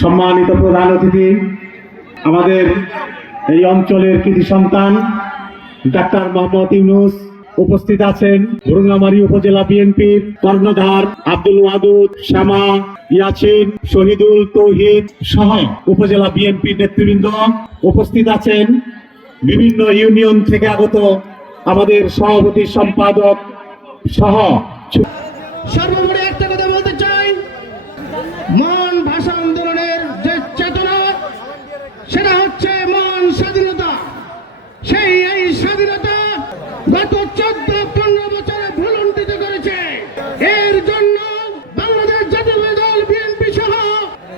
সম্মানিত প্রধান অতিথি, আমাদের এই অঞ্চলের কৃতি সন্তান ডাক্তার মোহাম্মদ ইউনুস উপস্থিত আছেন। ভুরুঙ্গামারী উপজেলা বিএনপির কর্ণধার আব্দুল ওয়াদুদ, শ্যামা, ইয়াসিন, শহীদুল, তৌহিদ সহ উপজেলা বিএনপির নেতৃবৃন্দ উপস্থিত আছেন। বিভিন্ন ইউনিয়ন থেকে আগত আমাদের সভাপতি, সম্পাদক সহ। সর্বোপরি একটা কথা বলতে চাই, মহান ভাষা আন্দোলনের যে চেতনা, সেটা হচ্ছে মহান স্বাধীনতা। এই স্বাধীনতা গত 14-15 বছরে ভুলুণ্ঠিত করেছে। এর জন্য বাংলাদেশ জাতীয়তাবাদী দল বিএনপি সহ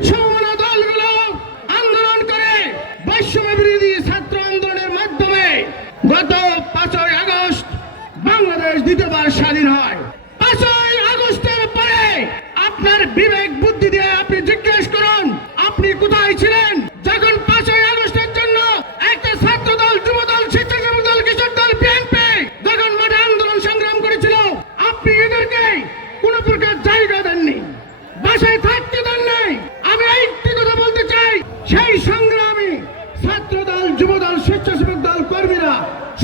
সমমনা দলগুলো আন্দোলন করে বৈষম্য বিরোধী ছাত্র আন্দোলনের মাধ্যমে গত 5ই আগস্ট বাংলাদেশ দ্বিতীয়বার স্বাধীন হয়। 5ই আগস্টের পরে আপনার বিবেক বুদ্ধি দিয়ে আপনি জিজ্ঞেস করুন, আপনি কোথায় ছিলেন যখন 5ই আগস্টের জন্য একটা ছাত্র দল, যুব দল, স্বেচ্ছাসেবক দল, কৃষক দল, বিএনপি যখন মাঠে আন্দোলন সংগ্রাম করেছিল? আপনি এদেরকে কোন প্রকার জায়গা দেননি, বাসায় থাকতে দেন নাই। আমি একটি কথা বলতে চাই, সেই সংগ্রামী ছাত্র দল, যুব দল, স্বেচ্ছাসেবক দল কর্মীরা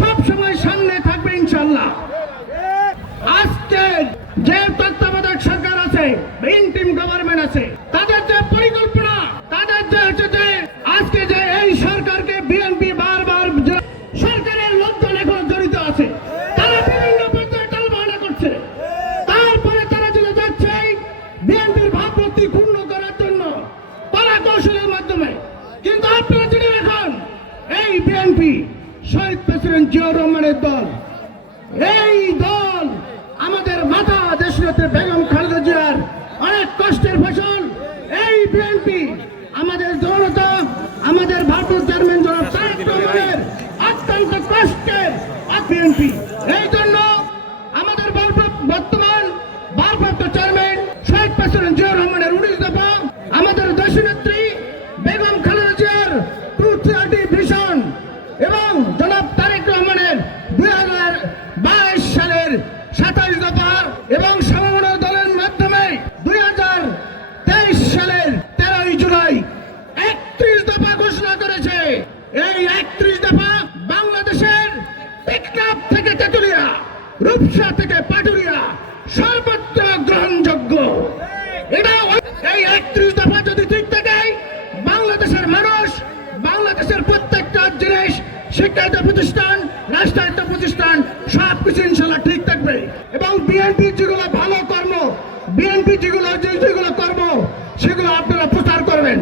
সবসময় সামনে থাকবে ইনশাল্লাহ। আজকে যে তত্ত্বাবধায়ক সরকার আছে, ইন্টিম গভর্নমেন্ট আছে, তাদের যে পরিকল্পনা, তাদের যে হচ্ছে আজকে যে এই সরকারকে বিএনপি বারবার সরকারের লোকজন এখন জড়িত আছে, তারা বিভিন্ন পর্যায়ে টালবাহানা করছে। তারপরে তারা চলে যাচ্ছে বিএনপির ভাবমূর্তি ক্ষুণ্ণ করার জন্য কলা কৌশলের মাধ্যমে। কিন্তু আপনারা জেনে রাখুন, এই বিএনপি শহীদ প্রেসিডেন্ট জিয়াউর রহমানের দল। এই দল আমাদের মাতা দেশনেত্রী বেগম খালেদা জিয়ার অনেক কষ্টের ফসল। এই বিএনপি আমাদের জনতা, আমাদের ভারপ্রাপ্ত চেয়ারম্যান জনাব তারেক রহমানের অত্যন্ত কষ্টের বিএনপি। এই জন্য আমাদের বর্তমান ভারপ্রাপ্ত চেয়ারম্যান শহীদ প্রেসিডেন্ট জিয়াউর রহমানের 19 দফা, আমাদের দেশনেত্রী বেগম খালেদা জিয়ার 230 ভিশন এবং জনাব তারেক রহমানের 2022 সালের 27 দফা এবং সমমনা দলের মাধ্যমে 2023 সালের 13ই জুলাই 31 দফা ঘোষণা করেছে। এই 31 দফা বাংলাদেশের টেকনাফ থেকে তেতুলিয়া, রূপসা থেকে পাটুরিয়া সর্বত্র গ্রহণযোগ্য। এটা এই 31 দফা যদি ঠিক থাকে, বাংলাদেশের মানুষ, বাংলাদেশের প্রত্যেকটা জিনিস, শিক্ষায়িত প্রতিষ্ঠান, রাষ্ট্রায়ত্ত প্রতিষ্ঠান সবকিছু ইনশাল্লাহ ঠিক থাকবে। এবং বিএনপি যেগুলো ভালো কর্ম, বিএনপি যেগুলো কর্ম, সেগুলো আপনারা প্রচার করবেন।